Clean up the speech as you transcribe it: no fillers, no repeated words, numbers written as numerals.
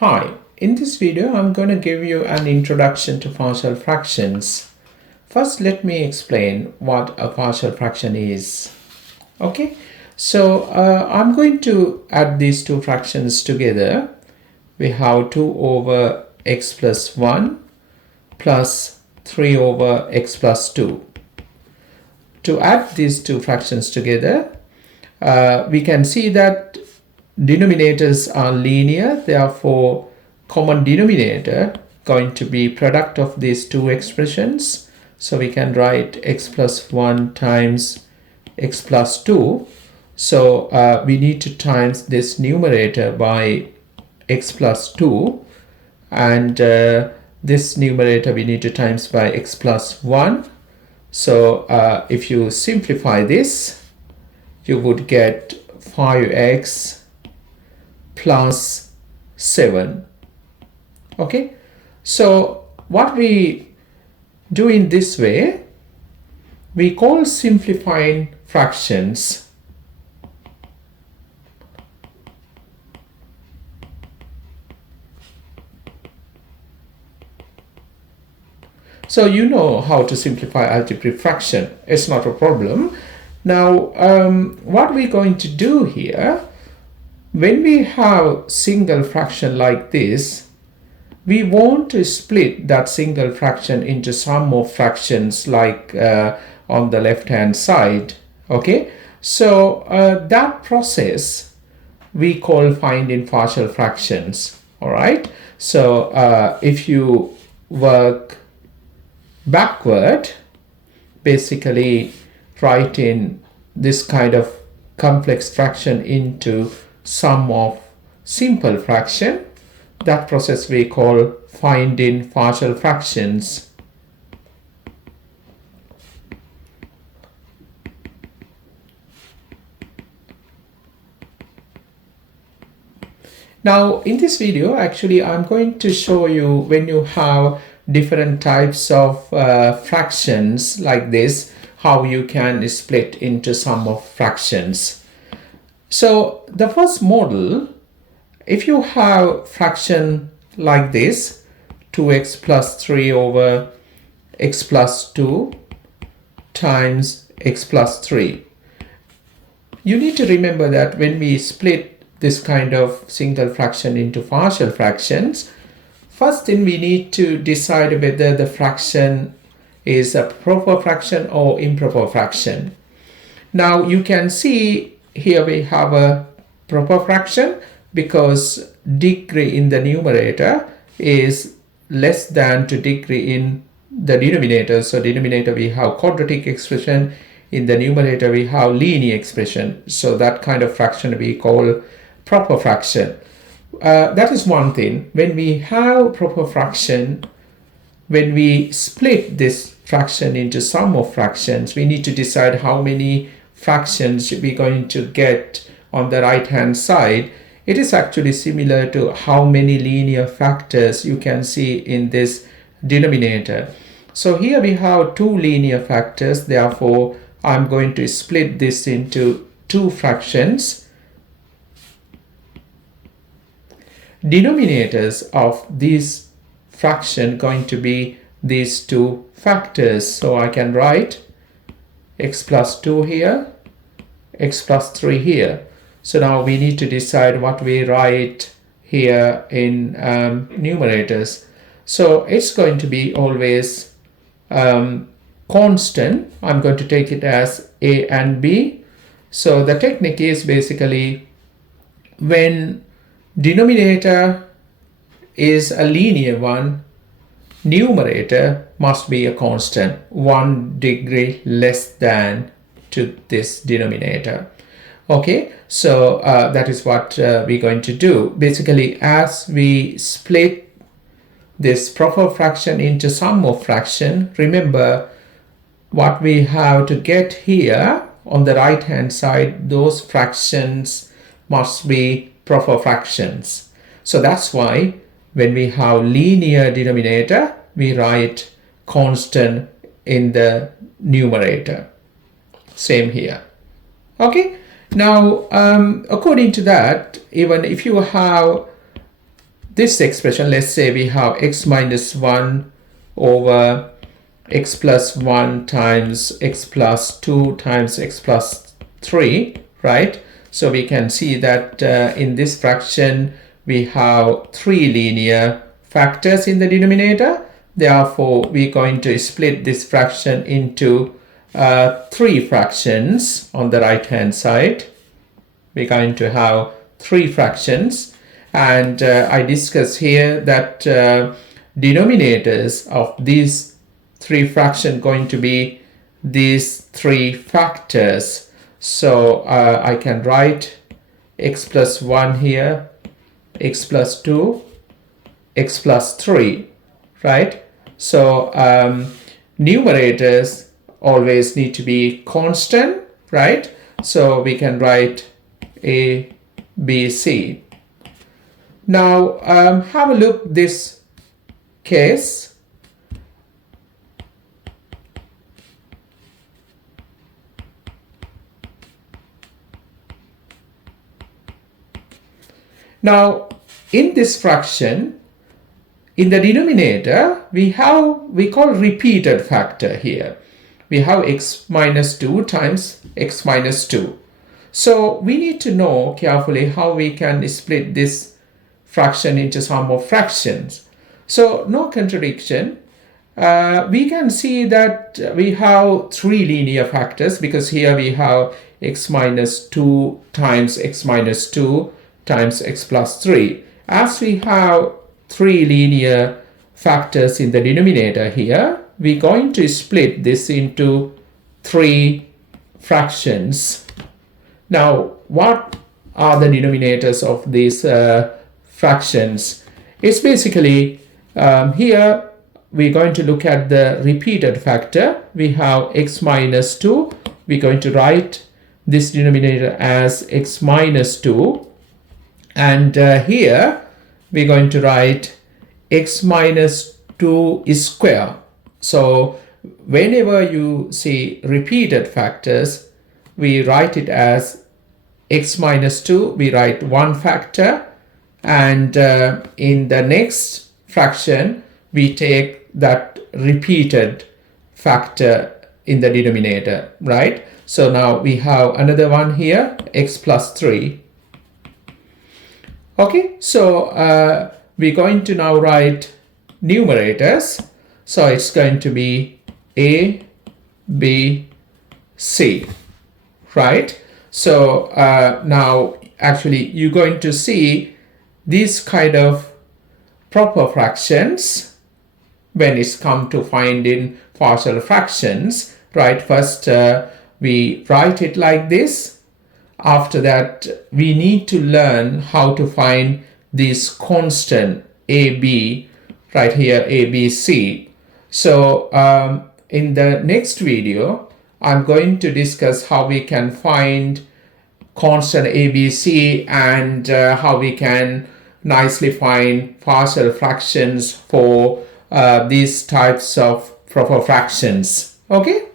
Hi, in this video I'm going to give you an introduction to partial fractions. First, let me explain what a partial fraction is. Okay, so I'm going to add these two fractions together. We have 2 over x plus 1 plus 3 over x plus 2. To add these two fractions together, we can see that denominators are linear, therefore common denominator going to be product of these two expressions. So we can write x plus 1 times x plus 2. So we need to times this numerator by x plus 2, and this numerator we need to times by x plus 1. So if you simplify this, you would get 5x plus 7. Okay, so what we do in this way, we call simplifying fractions. So you know how to simplify algebraic fraction. It's not a problem. Now what we're going to do here, when we have single fraction like this, we want to split that single fraction into sum of fractions like on the left hand side. Okay, so that process we call finding partial fractions. All right, so if you work backward, basically writing this kind of complex fraction into sum of simple fraction, that process we call finding partial fractions. Now in this video, actually I'm going to show you when you have different types of fractions like this, how you can split into sum of fractions. So the first model, if you have fraction like this, 2x plus 3 over x plus 2 times x plus 3, you need to remember that when we split this kind of single fraction into partial fractions, first thing we need to decide whether the fraction is a proper fraction or improper fraction. Now you can see here we have a proper fraction because degree in the numerator is less than to degree in the denominator. So denominator we have quadratic expression, in the numerator we have linear expression. So that kind of fraction we call proper fraction. That is one thing. When we have proper fraction, when we split this fraction into sum of fractions, we need to decide how many fractions we're going to get on the right hand side. It is actually similar to how many linear factors you can see in this denominator. So here we have two linear factors, therefore I'm going to split this into two fractions. Denominators of this fraction going to be these two factors. So I can write x plus 2 here, x plus 3 here. So now we need to decide what we write here in numerators. So it's going to be always constant. I'm going to take it as a and b. So the technique is basically when denominator is a linear one, numerator must be a constant, 1 degree less than to this denominator. Okay, so that is what we're going to do. Basically, as we split this proper fraction into sum of fraction, remember what we have to get here on the right hand side, those fractions must be proper fractions. So that's why when we have linear denominator, we write constant in the numerator. Same here. Okay, now according to that, even if you have this expression, let's say we have x minus 1 over x plus 1 times x plus 2 times x plus 3, right? So we can see that in this fraction we have 3 linear factors in the denominator. Therefore, we're going to split this fraction into 3 fractions on the right hand side. We're going to have 3 fractions, and I discuss here that denominators of these 3 fractions going to be these 3 factors. So I can write x plus 1 here, x plus 2, x plus 3, right? So numerators always need to be constant, right? So we can write a, b, c. Now have a look this case. Now in this fraction, in the denominator, we call repeated factor here. We have x minus 2 times x minus 2. So we need to know carefully how we can split this fraction into sum of fractions. So no contradiction. We can see that we have 3 linear factors, because here we have x minus 2 times x minus 2 times x plus 3. As we have 3 linear factors in the denominator here, we're going to split this into 3 fractions. Now, what are the denominators of these fractions? It's basically here we're going to look at the repeated factor. We have x minus 2. We're going to write this denominator as x minus 2. And here we're going to write x minus 2 is square. So whenever you see repeated factors, we write it as x minus 2, we write 1 factor, and in the next fraction we take that repeated factor in the denominator, right? So now we have another one here, x plus 3. Okay, so we're going to now write numerators. So it's going to be a, b, c, right? So now actually you're going to see these kind of proper fractions when it's come to finding partial fractions, right? First we write it like this. After that, we need to learn how to find this constant a, b, right here, a, b, c. So in the next video, I'm going to discuss how we can find constant a, b, c, and how we can nicely find partial fractions for these types of proper fractions. Okay.